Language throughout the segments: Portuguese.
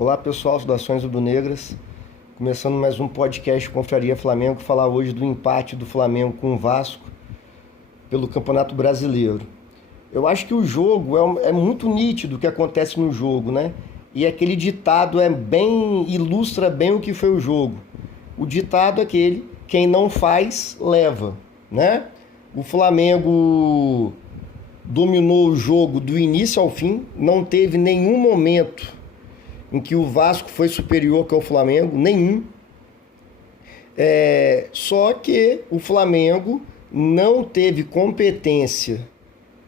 Olá pessoal, saudações rubro-negras. Começando mais um podcast Confraria Flamengo, falar hoje do empate do Flamengo com o Vasco pelo Campeonato Brasileiro. Eu acho que o jogo é muito nítido o que acontece no jogo, né? E aquele ditado ilustra bem o que foi o jogo. O ditado é aquele: quem não faz, leva, né? O Flamengo dominou o jogo do início ao fim, não teve nenhum momento em que o Vasco foi superior ao Flamengo, nenhum. Só que o Flamengo não teve competência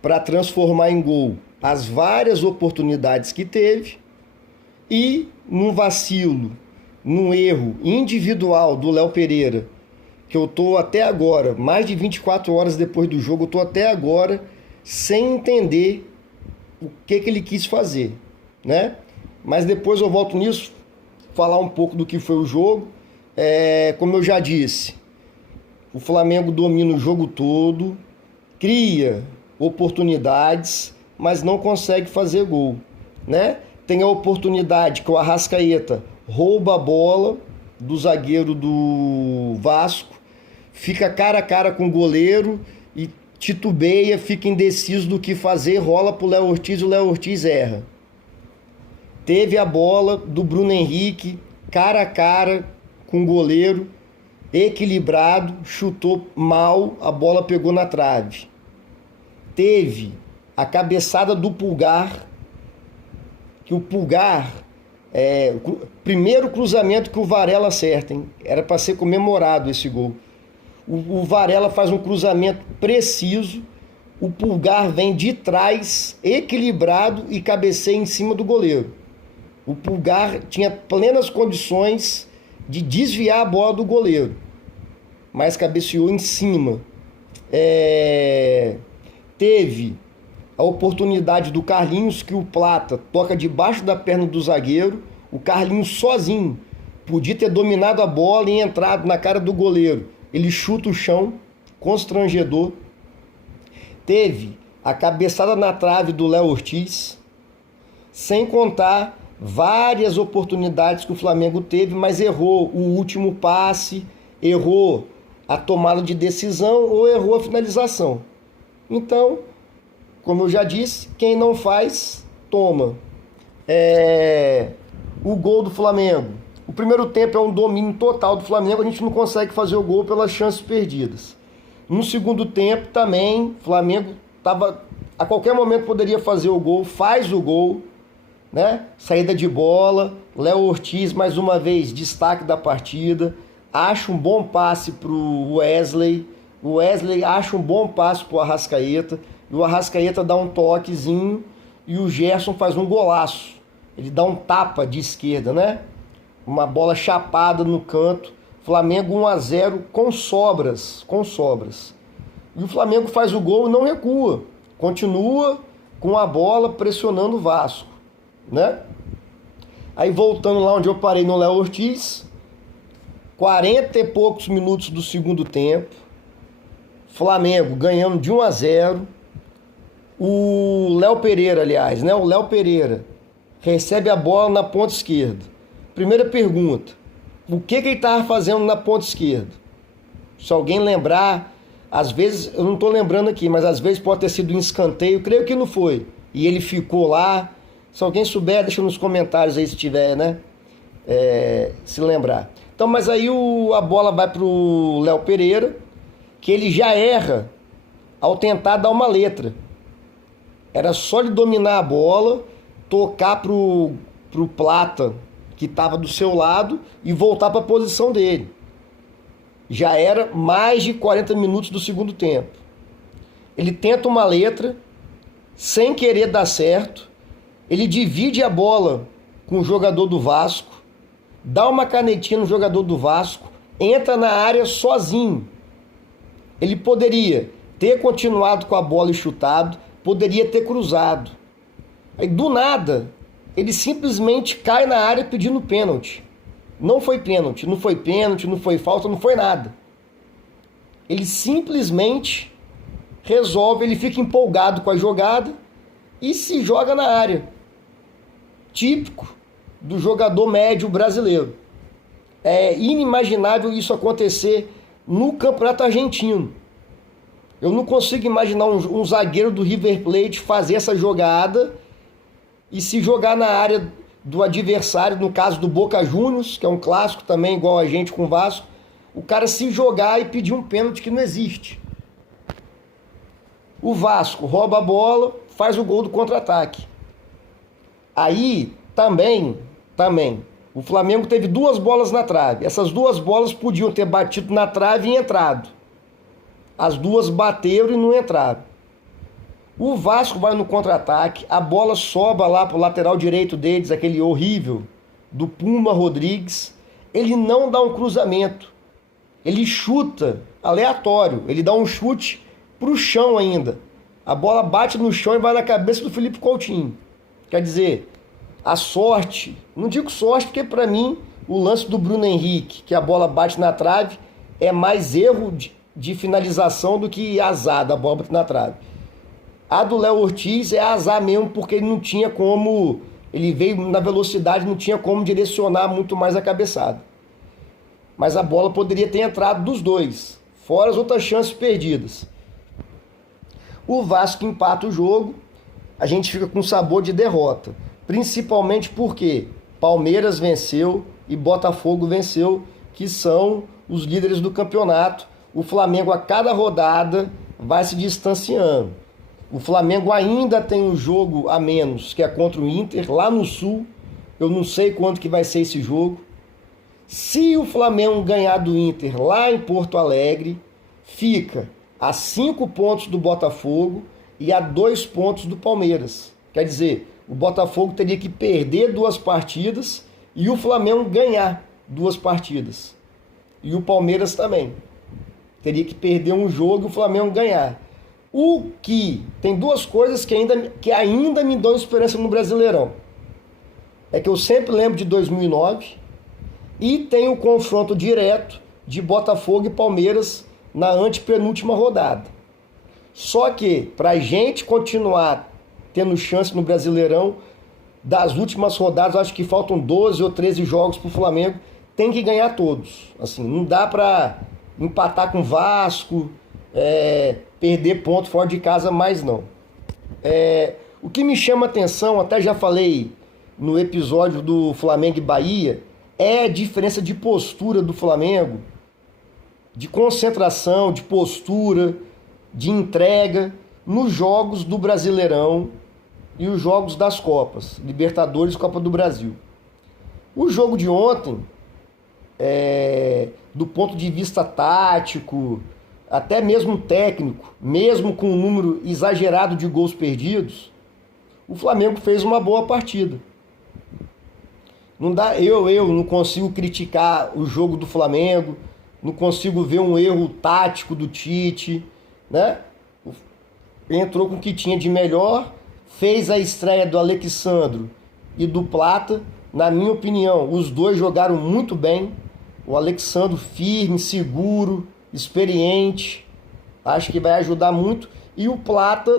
para transformar em gol as várias oportunidades que teve, e num vacilo, num erro individual do Léo Pereira, que eu estou até agora, mais de 24 horas depois do jogo, eu estou até agora sem entender o que ele quis fazer, né? Mas depois eu volto nisso, falar um pouco do que foi o jogo. Como eu já disse, o Flamengo domina o jogo todo, cria oportunidades, mas não consegue fazer gol, né? Tem a oportunidade que o Arrascaeta rouba a bola do zagueiro do Vasco, fica cara a cara com o goleiro e titubeia, fica indeciso do que fazer, rola pro Léo Ortiz e o Léo Ortiz erra. Teve a bola do Bruno Henrique, cara a cara com o goleiro, equilibrado, chutou mal, a bola pegou na trave. Teve a cabeçada do Pulgar, que o Pulgar, o primeiro cruzamento que o Varela acerta, hein? Era para ser comemorado esse gol. O Varela faz um cruzamento preciso, o Pulgar vem de trás, equilibrado, e cabeceia em cima do goleiro. O Pulgar tinha plenas condições de desviar a bola do goleiro, mas cabeceou em cima. Teve a oportunidade do Carlinhos, que o Plata toca debaixo da perna do zagueiro. O Carlinhos sozinho podia ter dominado a bola e entrado na cara do goleiro. Ele chuta o chão, constrangedor. Teve a cabeçada na trave do Léo Ortiz, sem contar várias oportunidades que o Flamengo teve, mas errou o último passe, errou a tomada de decisão ou errou a finalização. Então, como eu já disse, quem não faz, toma. O gol do Flamengo. O primeiro tempo é um domínio total do Flamengo, a gente não consegue fazer o gol pelas chances perdidas. No segundo tempo também, o Flamengo a qualquer momento poderia fazer o gol, faz o gol, né? Saída de bola, Léo Ortiz mais uma vez destaque da partida, acha um bom passe para o Wesley acha um bom passe para o Arrascaeta, e o Arrascaeta dá um toquezinho e o Gerson faz um golaço, ele dá um tapa de esquerda, né? Uma bola chapada no canto. Flamengo 1-0 com sobras. E o Flamengo faz o gol e não recua, continua com a bola pressionando o Vasco, né? Aí voltando lá onde eu parei, no Léo Ortiz, 40 e poucos minutos do segundo tempo, Flamengo ganhando de 1-0. O Léo Pereira, aliás, né? O Léo Pereira recebe a bola na ponta esquerda. Primeira pergunta: o que ele estava fazendo na ponta esquerda? Se alguém lembrar, às vezes, eu não estou lembrando aqui, mas às vezes pode ter sido um escanteio, creio que não foi, e ele ficou lá. Se alguém souber, deixa nos comentários aí se tiver, né? Se lembrar. Então, mas aí a bola vai para o Léo Pereira, que ele já erra ao tentar dar uma letra. Era só ele dominar a bola, tocar pro Plata, que estava do seu lado, e voltar para a posição dele. Já era mais de 40 minutos do segundo tempo. Ele tenta uma letra, sem querer dar certo. Ele divide a bola com o jogador do Vasco, dá uma canetinha no jogador do Vasco, entra na área sozinho. Ele poderia ter continuado com a bola e chutado, poderia ter cruzado. Aí do nada, ele simplesmente cai na área pedindo pênalti. Não foi pênalti, não foi falta, não foi nada. Ele simplesmente resolve, ele fica empolgado com a jogada e se joga na área. Típico do jogador médio brasileiro. É inimaginável isso acontecer no Campeonato Argentino. Eu não consigo imaginar um zagueiro do River Plate fazer essa jogada e se jogar na área do adversário, no caso do Boca Juniors, que é um clássico também, igual a gente com o Vasco, o cara se jogar e pedir um pênalti que não existe. O Vasco rouba a bola, faz o gol do contra-ataque. Aí, também, o Flamengo teve 2 bolas na trave. Essas 2 bolas podiam ter batido na trave e entrado. As 2 bateram e não entraram. O Vasco vai no contra-ataque, a bola sobra lá pro lateral direito deles, aquele horrível, do Puma Rodrigues. Ele não dá um cruzamento. Ele chuta aleatório. Ele dá um chute pro chão ainda. A bola bate no chão e vai na cabeça do Felipe Coutinho. Quer dizer, a sorte, não digo sorte porque para mim o lance do Bruno Henrique, que a bola bate na trave, é mais erro de finalização do que azar da bola bater na trave. A do Léo Ortiz é azar mesmo, porque ele não tinha como, ele veio na velocidade, não tinha como direcionar muito mais a cabeçada. Mas a bola poderia ter entrado dos dois, fora as outras chances perdidas. O Vasco empata o jogo, a gente fica com sabor de derrota. Principalmente porque Palmeiras venceu e Botafogo venceu, que são os líderes do campeonato. O Flamengo a cada rodada vai se distanciando. O Flamengo ainda tem um jogo a menos, que é contra o Inter, lá no Sul. Eu não sei quanto que vai ser esse jogo. Se o Flamengo ganhar do Inter lá em Porto Alegre, fica a 5 pontos do Botafogo e a 2 pontos do Palmeiras. Quer dizer, o Botafogo teria que perder 2 partidas e o Flamengo ganhar 2 partidas. E o Palmeiras também. Teria que perder um jogo e o Flamengo ganhar. O que tem 2 coisas que ainda me dão esperança no Brasileirão. É que eu sempre lembro de 2009 e tem o confronto direto de Botafogo e Palmeiras na antepenúltima rodada. Só que, para a gente continuar tendo chance no Brasileirão, das últimas rodadas, acho que faltam 12 ou 13 jogos para o Flamengo, tem que ganhar todos. Assim, não dá para empatar com o Vasco, perder ponto fora de casa mais não. O que me chama atenção, até já falei no episódio do Flamengo e Bahia, é a diferença de postura do Flamengo, de concentração, de postura, de entrega nos jogos do Brasileirão e os jogos das Copas, Libertadores e Copa do Brasil. O jogo de ontem, do ponto de vista tático, até mesmo técnico, mesmo com um número exagerado de gols perdidos, o Flamengo fez uma boa partida. Não dá, eu não consigo criticar o jogo do Flamengo, não consigo ver um erro tático do Tite, né? Entrou com o que tinha de melhor, fez a estreia do Alexandro e do Plata. Na minha opinião, os dois jogaram muito bem. O Alexandro firme, seguro, experiente, acho que vai ajudar muito. E o Plata,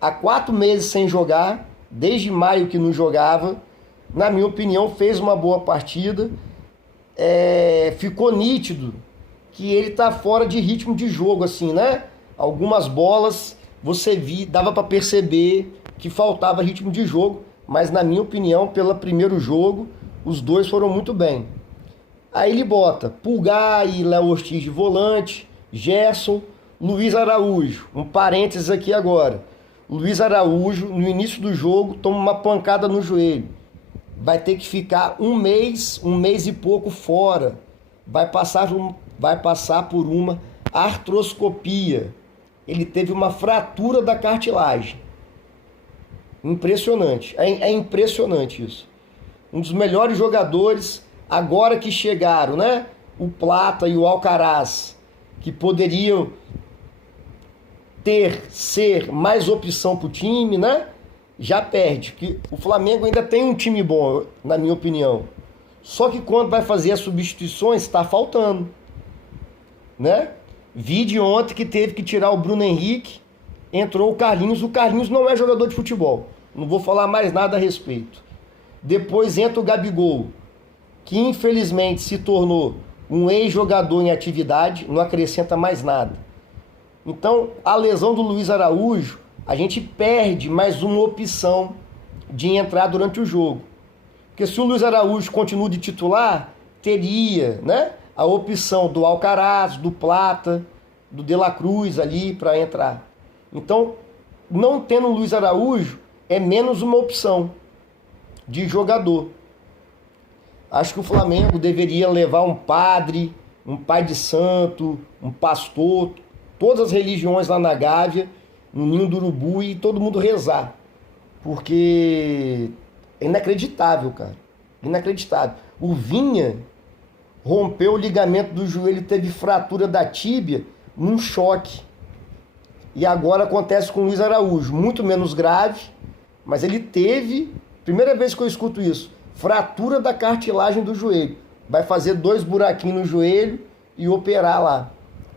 há 4 meses sem jogar, desde maio que não jogava, na minha opinião, fez uma boa partida. Ficou nítido que ele tá fora de ritmo de jogo, assim, né? Algumas bolas dava para perceber que faltava ritmo de jogo, mas na minha opinião, pelo primeiro jogo, os dois foram muito bem. Aí ele bota Pulgar e Léo Ortiz de volante, Gerson, Luiz Araújo. Um parênteses aqui agora. Luiz Araújo, no início do jogo, toma uma pancada no joelho. Vai ter que ficar um mês e pouco fora. Vai passar por uma artroscopia. Ele teve uma fratura da cartilagem. Impressionante. É impressionante isso. Um dos melhores jogadores, agora que chegaram, né? O Plata e o Alcaraz, que poderiam ser mais opção para o time, né? Já perde. Que o Flamengo ainda tem um time bom, na minha opinião. Só que quando vai fazer as substituições, está faltando, né? Vi de ontem que teve que tirar o Bruno Henrique, entrou o Carlinhos. O Carlinhos não é jogador de futebol. Não vou falar mais nada a respeito. Depois entra o Gabigol, que infelizmente se tornou um ex-jogador em atividade, não acrescenta mais nada. Então, a lesão do Luiz Araújo, a gente perde mais uma opção de entrar durante o jogo. Porque se o Luiz Araújo continua de titular, teria, né, a opção do Alcaraz, do Plata, do De La Cruz ali para entrar. Então, não tendo o Luiz Araújo, é menos uma opção de jogador. Acho que o Flamengo deveria levar um padre, um pai de santo, um pastor, todas as religiões lá na Gávea, no Ninho do Urubu, e todo mundo rezar. Porque é inacreditável, cara. Inacreditável. O Vinha rompeu o ligamento do joelho, teve fratura da tíbia num choque. E agora acontece com o Luiz Araújo, muito menos grave, mas ele teve, primeira vez que eu escuto isso, fratura da cartilagem do joelho. Vai fazer 2 buraquinhos no joelho e operar lá.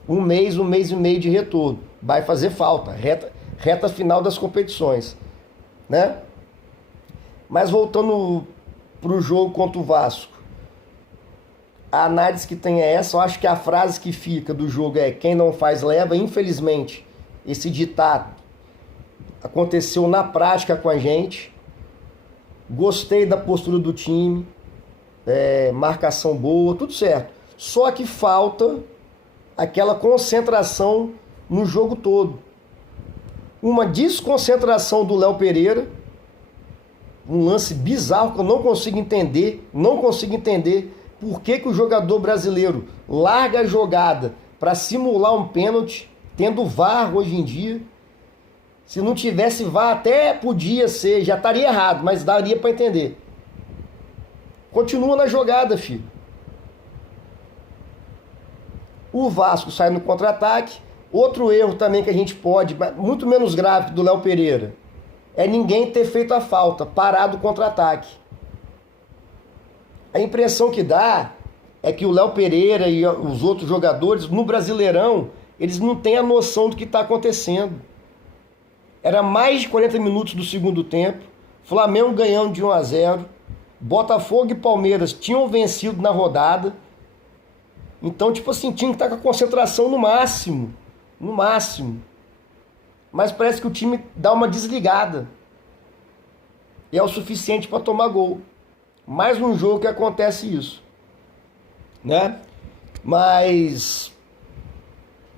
1 mês e meio de retorno. Vai fazer falta, reta final das competições, né? Mas voltando para o jogo contra o Vasco, a análise que tem é essa. Eu acho que a frase que fica do jogo é: quem não faz leva. Infelizmente, esse ditado aconteceu na prática com a gente. Gostei da postura do time, marcação boa, tudo certo. Só que falta aquela concentração no jogo todo. Uma desconcentração do Léo Pereira, um lance bizarro que eu não consigo entender por que o jogador brasileiro larga a jogada para simular um pênalti, tendo VAR hoje em dia. Se não tivesse VAR até podia ser, já estaria errado, mas daria para entender. Continua na jogada, filho. O Vasco sai no contra-ataque. Outro erro também que a gente pode, muito menos grave do Léo Pereira, é ninguém ter feito a falta, parado o contra-ataque. A impressão que dá é que o Léo Pereira e os outros jogadores, no Brasileirão, eles não têm a noção do que está acontecendo. Era mais de 40 minutos do segundo tempo, Flamengo ganhando de 1-0, Botafogo e Palmeiras tinham vencido na rodada. Então, tipo assim, tinha que estar com a concentração no máximo. No máximo. Mas parece que o time dá uma desligada. E é o suficiente para tomar gol. Mais um jogo que acontece isso, né? Mas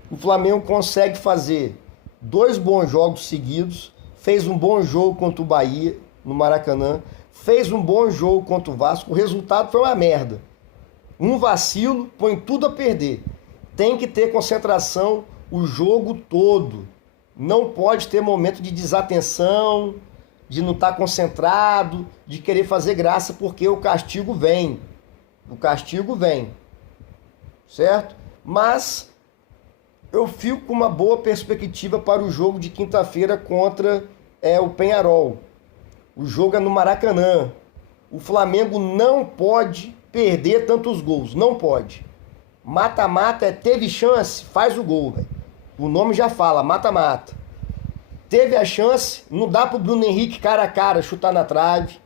o Flamengo consegue fazer 2 bons jogos seguidos. Fez um bom jogo contra o Bahia, no Maracanã. Fez um bom jogo contra o Vasco. O resultado foi uma merda. Um vacilo, põe tudo a perder. Tem que ter concentração o jogo todo. Não pode ter momento de desatenção, de não estar concentrado, de querer fazer graça, porque o castigo vem. O castigo vem. Certo? Mas eu fico com uma boa perspectiva para o jogo de quinta-feira contra o Peñarol. O jogo é no Maracanã. O Flamengo não pode perder tantos gols, não pode. Mata-mata teve chance, faz o gol, véio. O nome já fala, mata-mata. Teve a chance, não dá pro Bruno Henrique cara a cara chutar na trave.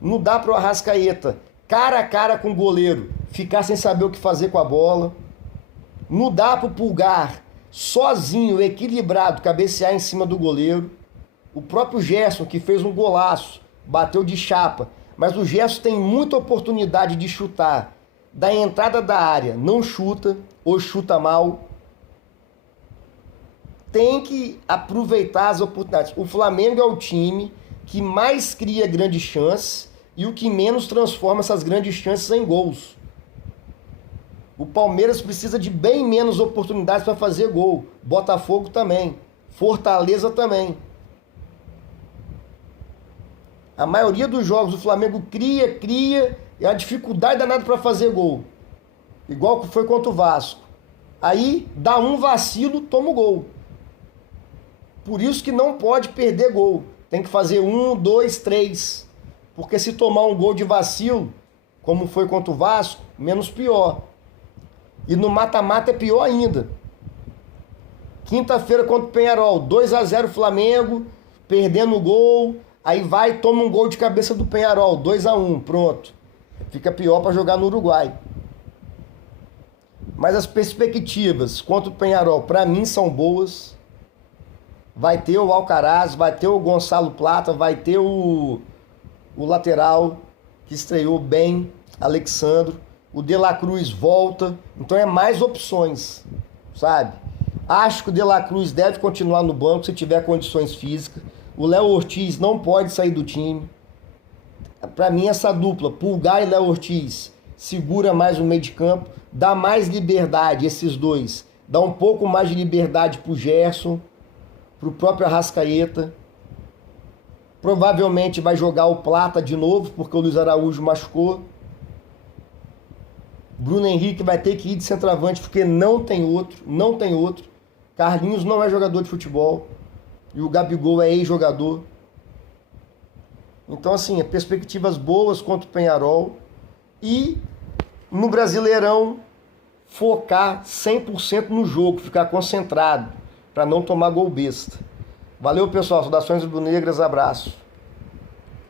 Não dá pro Arrascaeta cara a cara com o goleiro ficar sem saber o que fazer com a bola. Não dá pro Pulgar sozinho, equilibrado, cabecear em cima do goleiro. O próprio Gerson, que fez um golaço, bateu de chapa. Mas o Gerson tem muita oportunidade de chutar da entrada da área, não chuta ou chuta mal. Tem que aproveitar as oportunidades. O Flamengo é o time que mais cria grandes chances e o que menos transforma essas grandes chances em gols. O Palmeiras precisa de bem menos oportunidades para fazer gol. Botafogo também. Fortaleza também. A maioria dos jogos o Flamengo cria, e a dificuldade danada para fazer gol. Igual que foi contra o Vasco. Aí dá um vacilo, toma o gol. Por isso que não pode perder gol. Tem que fazer 1, 2, 3. Porque se tomar um gol de vacilo, como foi contra o Vasco, menos pior. E no mata-mata é pior ainda. Quinta-feira contra o Peñarol, 2-0 Flamengo, perdendo o gol. Aí vai e toma um gol de cabeça do Peñarol, 2-1, pronto. Fica pior para jogar no Uruguai. Mas as perspectivas contra o Peñarol, para mim, são boas. Vai ter o Alcaraz, vai ter o Gonçalo Plata, vai ter o lateral que estreou bem, Alexandro. O De La Cruz volta, então é mais opções, sabe? Acho que o De La Cruz deve continuar no banco se tiver condições físicas. O Léo Ortiz não pode sair do time. Para mim, essa dupla, Pulgar e Léo Ortiz, segura mais o meio de campo, dá mais liberdade, esses dois. Dá um pouco mais de liberdade pro Gerson, pro próprio Arrascaeta. Provavelmente vai jogar o Plata de novo, porque o Luiz Araújo machucou. Bruno Henrique vai ter que ir de centroavante, porque não tem outro. Carlinhos não é jogador de futebol. E o Gabigol é ex-jogador. Então, assim, perspectivas boas contra o Peñarol. E no Brasileirão, focar 100% no jogo, ficar concentrado, para não tomar gol besta. Valeu, pessoal. Saudações rubro-negras, abraço.